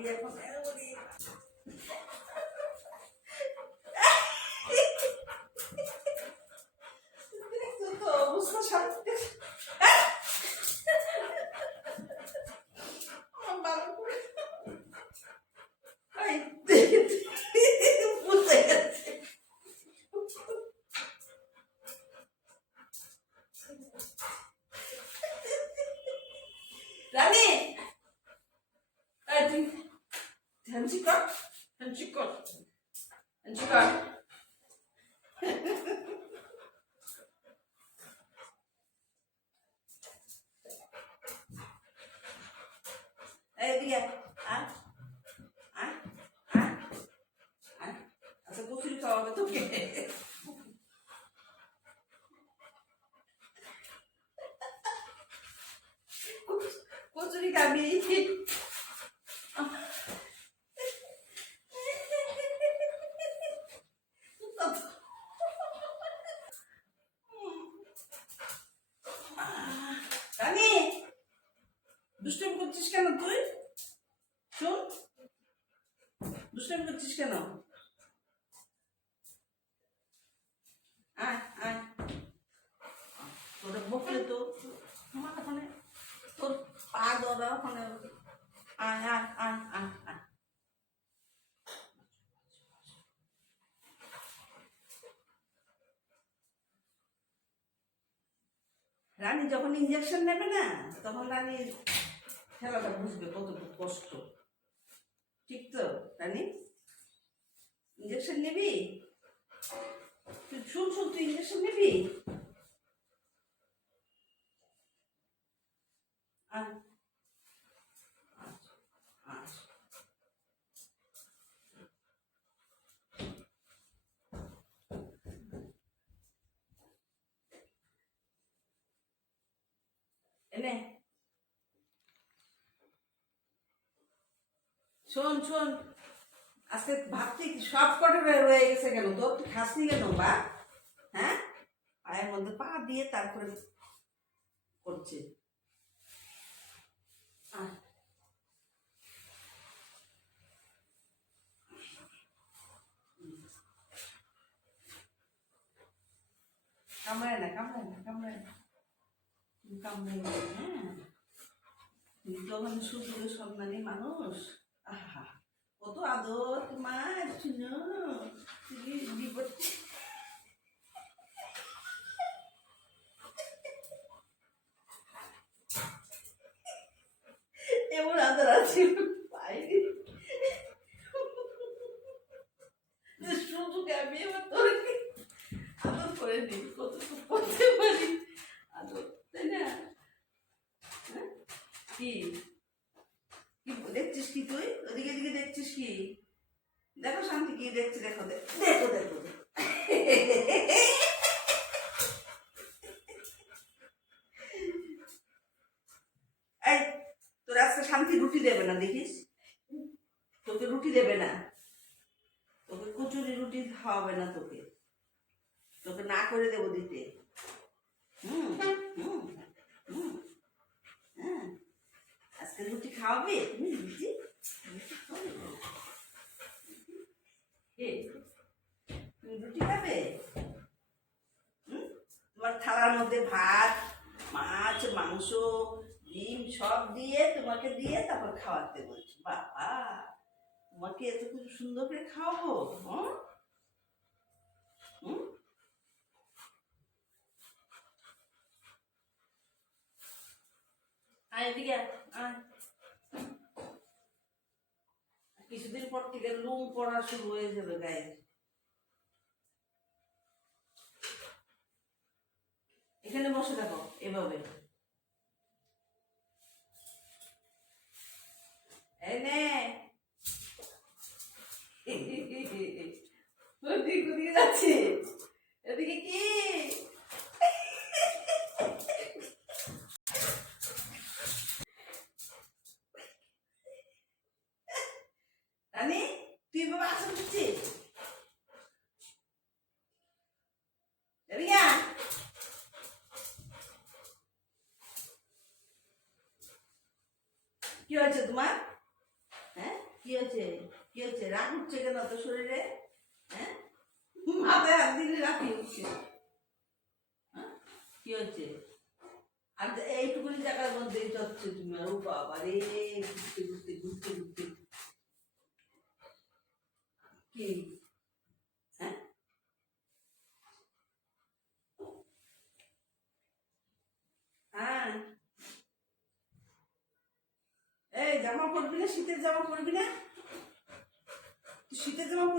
করি এখন করি অবস্থা শান্তি রানী তুই হ্যান্ডি কর হ্যান্ডি কর হ্যান্ডি কর এদিকে আচ্ছা কচুরি খাওয়াবে তোকে কচুরি খাবি রানী দুষ্টামি করছিস কেন তুই শোন দুষ্টামি করছিস কেন তোরা বকলে তো ওখানে তোর পা ধরা ওখানে আয় আয় আয় আয় আয় রানী যখন ইঞ্জেকশন নেবে না তখন রানীর খেলাটা বুঝবে কতটুকু কষ্ট ঠিক তো রানী ইঞ্জেকশন নিবি তুই শুন তুই ইঞ্জেকশন নিবি এনে শোন শোন আজকে ভাবছি সব কটা রয়ে গেছে কেন তোর তুই খাসনি কেন বা হ্যাঁ পায়ের মধ্যে পা দিয়ে তারপরে করছে কামড়ায় না কামড়ায় না কামড়ায় না কামড়ায় না হ্যাঁ তুমি তো মানে সুযোগে সন্ধানী মানুষ আহা কত আদর তোমার শুনো তুমি বিপদ এমন আদর আছে পাইনি সুযোগে আমি এবার তোর আদর করে দিই কতটুকু করতে পারি আদর তাই না কি দেখছিস কি তুই ওদিকে দিকে দেখছিস কি দেখো শান্তি কি দেখছি দেখো দেখো দেখো এই তোর আজকে শান্তি রুটি দেবে না দেখিস তোকে রুটি দেবে না তোকে কচুরি রুটি খাওয়াবে না তোকে তোকে না করে দেবো দিতে হ্যাঁ আজকে রুটি খাওয়াবে তুমি রুটি তুমি রুটি খাবে তোমার থালার মধ্যে ভাত মাছ মাংস ডিম সব দিয়ে তোমাকে দিয়ে তারপর খাওয়াতে বলছি বাবা তোমাকে এত কিছু সুন্দর করে খাওয়াবো এদিকে কিছুদিন পর থেকে লোম পড়া শুরু হয়ে যাবে গায়ে এখানে বসে থাকো এভাবে এনে ওদিকে যাচ্ছে এদিকে কি রানী তুই বাবা আসা বুঝছিস কি হয়েছে তোমার হ্যাঁ কি হয়েছে? কি হয়েছে? রাগ উঠছে কেন তো শরীরে? হ্যাঁ, মাথায় হাত দিলে রাখি উঠছে। হ্যাঁ, কি হয়েছে? আর এইটুকুনি জায়গার মধ্যেই যাচ্ছে তুমি, আর ও বাবা রে, ঘুরতে ঘুরতে ঘুরতে ঘুরতে কি? হ্যাঁ, হ্যাঁ, এই জামা পরবি না? শীতের জামা পরবি না? শীতের জামা পরবি?